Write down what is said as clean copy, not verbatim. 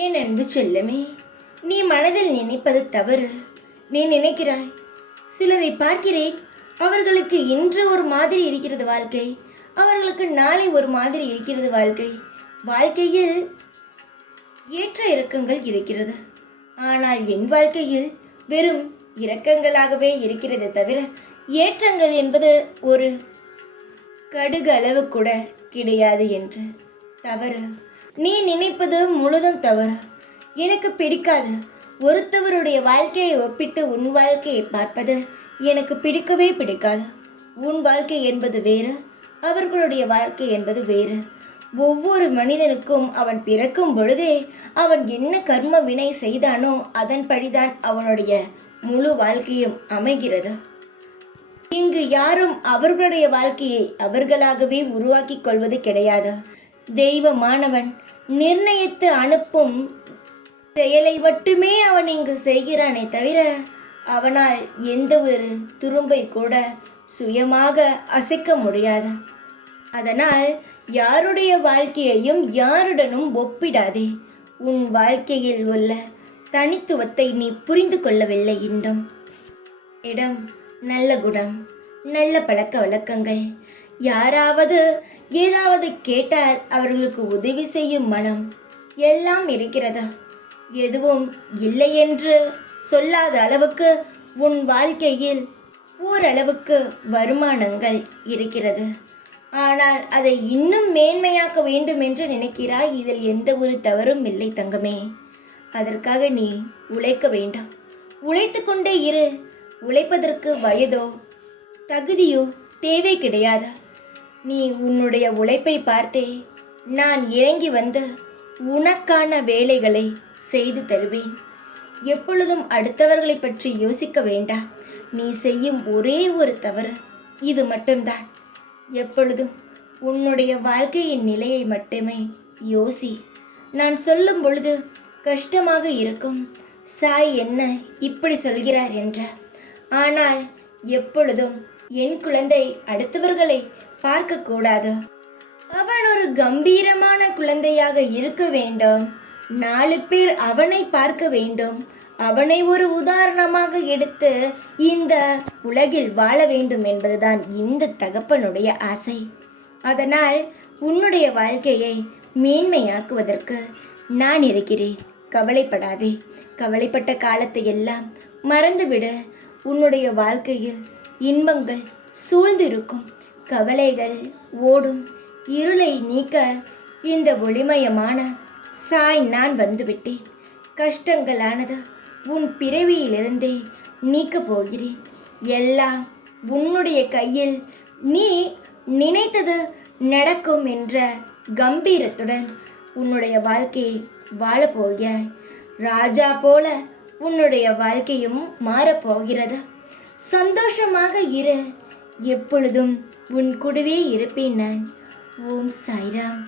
ஏன் அன்பு செல்லமே, நீ மனதில் நினைப்பது தவறு. நீ நினைக்கிறாய், சிலரை பார்க்கிறேன், அவர்களுக்கு இன்று ஒரு மாதிரி இருக்கிறது வாழ்க்கை, அவர்களுக்கு நாளை ஒரு மாதிரி இருக்கிறது வாழ்க்கை. வாழ்க்கையில் ஏற்ற இறக்கங்கள் இருக்கிறது. ஆனால் என் வாழ்க்கையில் வெறும் இரக்கங்களாகவே இருக்கிறது தவிர ஏற்றங்கள் என்பது ஒரு கடுகு அளவு கூட கிடையாது என்று. தவறு. நீ நினைப்பது முழுதும் தவறு. எனக்கு பிடிக்காது. ஒருத்தவருடைய வாழ்க்கையை ஒப்பிட்டு உன் வாழ்க்கையை பார்ப்பது எனக்கு பிடிக்கவே பிடிக்காது. உன் வாழ்க்கை என்பது வேறு, அவர்களுடைய வாழ்க்கை என்பது வேறு. ஒவ்வொரு மனிதனுக்கும் அவன் பிறக்கும் பொழுதே அவன் என்ன கர்ம வினை செய்தானோ அதன்படிதான் அவனுடைய முழு வாழ்க்கையும் அமைகிறது. இங்கு யாரும் அவர்களுடைய வாழ்க்கையை அவர்களாகவே உருவாக்கி கொள்வது கிடையாது. தெய்வமானவன் நிர்ணயித்து அனுப்பும் செயலை மட்டுமே அவன் இங்கு செய்கிறானே தவிர அவனால் எந்த ஒரு துரும்பை கூட சுயமாக அசைக்க முடியாது. அதனால் யாருடைய வாழ்க்கையையும் யாருடனும் ஒப்பிடாதே. உன் வாழ்க்கையில் உள்ள தனித்துவத்தை நீ புரிந்து கொள்ளவில்லை. இடம் நல்ல குணம், நல்ல பழக்க வழக்கங்கள், யாராவது ஏதாவது கேட்டால் அவர்களுக்கு உதவி செய்யும் மனம் எல்லாம் இருக்கிறதா? எதுவும் இல்லை என்று சொல்லாத அளவுக்கு உன் வாழ்க்கையில் ஓரளவுக்கு வருமானங்கள் இருக்கிறது. ஆனால் அதை இன்னும் மேன்மையாக்க வேண்டும் என்று நினைக்கிறாய். இதில் எந்த ஒரு தவறும் இல்லை தங்கமே. அதற்காக நீ உழைக்க வேண்டாம். உழைத்து கொண்டே இரு. உழைப்பதற்கு வயதோ தகுதியோ தேவை கிடையாது. நீ உன்னுடைய உழைப்பை பார்த்தே நான் இறங்கி வந்து உனக்கான வேலைகளை செய்து தருவேன். எப்பொழுதும் அடுத்தவர்களை பற்றி யோசிக்க வேண்டாம். நீ செய்யும் ஒரே ஒரு தவறு இது மட்டும்தான். எப்பொழுதும் உன்னுடைய வாழ்க்கையின் நிலையை மட்டுமே யோசி. நான் சொல்லும் பொழுது கஷ்டமாக இருக்கும். சாய் என்ன இப்படி சொல்கிறார் என்ற. ஆனால் எப்பொழுதும் என் குழந்தை அடுத்தவர்களை பார்க்கக்கூடாது. அவன் ஒரு கம்பீரமான குழந்தையாக இருக்க வேண்டும். 4 பேர் அவனை பார்க்க வேண்டும். அவனை ஒரு உதாரணமாக எடுத்து இந்த உலகில் வாழ வேண்டும் என்பதுதான் இந்த தகப்பனுடைய ஆசை. அதனால் உன்னுடைய வாழ்க்கையை மேன்மையாக்குவதற்கு நான் இருக்கிறேன். கவலைப்படாதே. கவலைப்பட்ட காலத்தை எல்லாம் மறந்துவிடு. உன்னுடைய வாழ்க்கையில் இன்பங்கள் சூழ்ந்திருக்கும். கவலைகள் ஓடும். இருளை நீக்க இந்த ஒளிமயமான சாய் நான் வந்துவிட்டேன். கஷ்டங்களானது உன் பிறவியிலிருந்தே நீக்கப் போகிறேன். எல்லாம் உன்னுடைய கையில். நீ நினைத்தது நடக்கும் என்ற கம்பீரத்துடன் உன்னுடைய வாழ்க்கையை வாழப்போகிறாய். ராஜா போல உன்னுடைய வாழ்க்கையும் மாறப்போகிறது. சந்தோஷமாக இரு. எப்பொழுதும் உன் கூடவே இருப்பேன் நான். ஓம் சாய்ராம்.